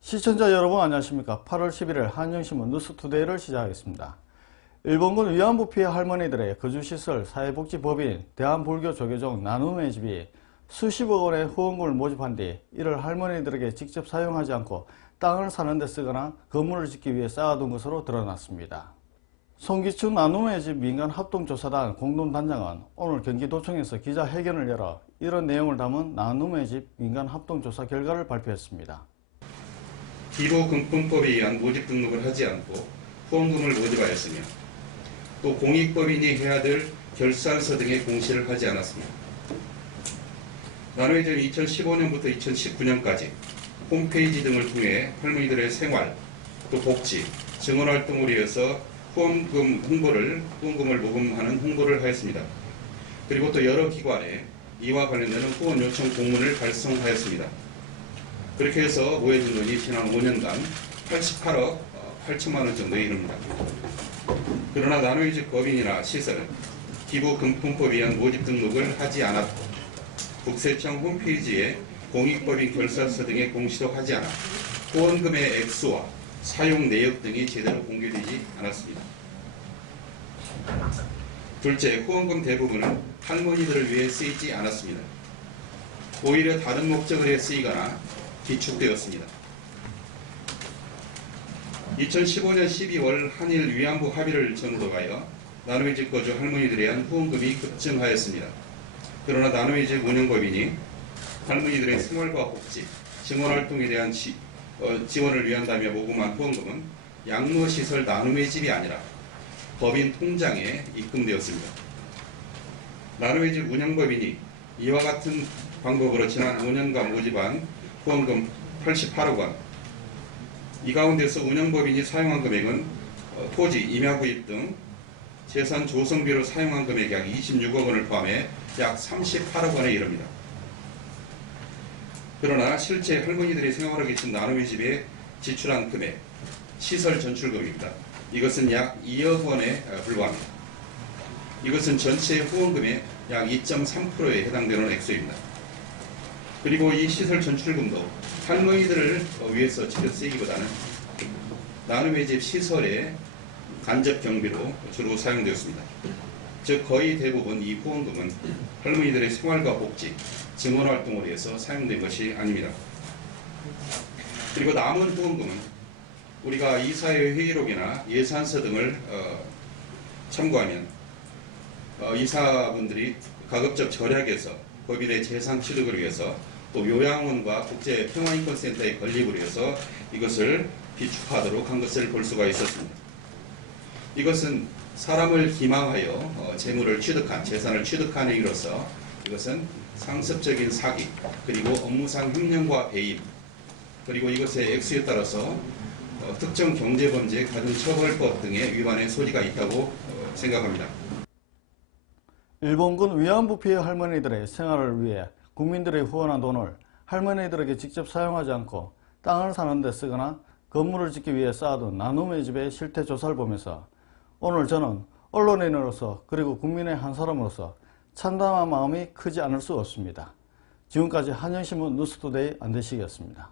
시청자 여러분 안녕하십니까. 8월 11일 한영신문 뉴스투데이를 시작하겠습니다. 일본군 위안부 피해 할머니들의 거주시설 사회복지법인 대한불교조계종 나눔의 집이 수십억 원의 후원금을 모집한 뒤 이를 할머니들에게 직접 사용하지 않고 땅을 사는 데 쓰거나 건물을 짓기 위해 쌓아둔 것으로 드러났습니다. 송기춘 나눔의 집 민간합동조사단 공동단장은 오늘 경기도청에서 기자회견을 열어 이런 내용을 담은 나눔의 집 민간합동조사 결과를 발표했습니다. 기부금품법에 의한 모집 등록을 하지 않고 후원금을 모집하였으며 또 공익법인이 해야 될 결산서 등의 공시를 하지 않았습니다. 나눔의 집은 2015년부터 2019년까지 홈페이지 등을 통해 할머니들의 생활, 또 복지, 증언활동을 위해서 후원금을 모금하는 홍보를 하였습니다. 그리고 또 여러 기관에 이와 관련되는 후원 요청 공문을 발송하였습니다. 그렇게 해서 모여진 돈이 지난 5년간 88억 8천만 원 정도에 이릅니다. 그러나 나눔의 집 법인이나 시설은 기부금품법에 의한 모집 등록을 하지 않았고 국세청 홈페이지에 공익법인 결산서 등의 공시도 하지 않아 후원금의 액수와 사용 내역 등이 제대로 공개되지 않았습니다. 둘째, 후원금 대부분은 할머니들을 위해 쓰이지 않았습니다. 오히려 다른 목적을 위해 쓰이거나 비축되었습니다. 2015년 12월 한일 위안부 합의를 전후로 하여 나눔의 집 거주 할머니들에 대한 후원금이 급증하였습니다. 그러나 나눔의 집 운영법인이 할머니들의 생활과 복지, 증언활동에 대한 지원을 위한다며 모금한 후원금은 양로시설 나눔의 집이 아니라 법인 통장에 입금되었습니다. 나눔의 집 운영법인이 이와 같은 방법으로 지난 5년간 모집한 후원금 88억 원, 이 가운데서 운영법인이 사용한 금액은 토지, 임야구입 등 재산 조성비로 사용한 금액 약 26억 원을 포함해 약 38억 원에 이릅니다. 그러나 실제 할머니들이 생활하고 계신 나눔의 집에 지출한 금액, 시설 전출금입니다. 이것은 약 2억 원에 불과합니다. 이것은 전체 후원금의 약 2.3%에 해당되는 액수입니다. 그리고 이 시설 전출금도 할머니들을 위해서 직접 쓰이기보다는 나눔의 집 시설의 간접 경비로 주로 사용되었습니다. 즉 거의 대부분 이 후원금은 할머니들의 생활과 복지, 증언활동을 위해서 사용된 것이 아닙니다. 그리고 남은 후원금은 우리가 이사회 회의록이나 예산서 등을 참고하면 이사분들이 가급적 절약해서 법인의 재산 취득을 위해서 또 요양원과 국제평화인권센터의 건립을 위해서 이것을 비축하도록 한 것을 볼 수가 있었습니다. 이것은 사람을 기망하여 재물을 취득한, 재산을 취득한 행위로서 이것은 상습적인 사기, 그리고 업무상 횡령과 배임, 그리고 이것의 액수에 따라서 특정 경제범죄 가중처벌법 등의 위반의 소지가 있다고 생각합니다. 일본군 위안부 피해 할머니들의 생활을 위해 국민들이 후원한 돈을 할머니들에게 직접 사용하지 않고 땅을 사는 데 쓰거나 건물을 짓기 위해 쌓아둔 나눔의 집의 실태 조사를 보면서 오늘 저는 언론인으로서 그리고 국민의 한 사람으로서 참담한 마음이 크지 않을 수 없습니다. 지금까지 한영신문 뉴스투데이 안대식이었습니다.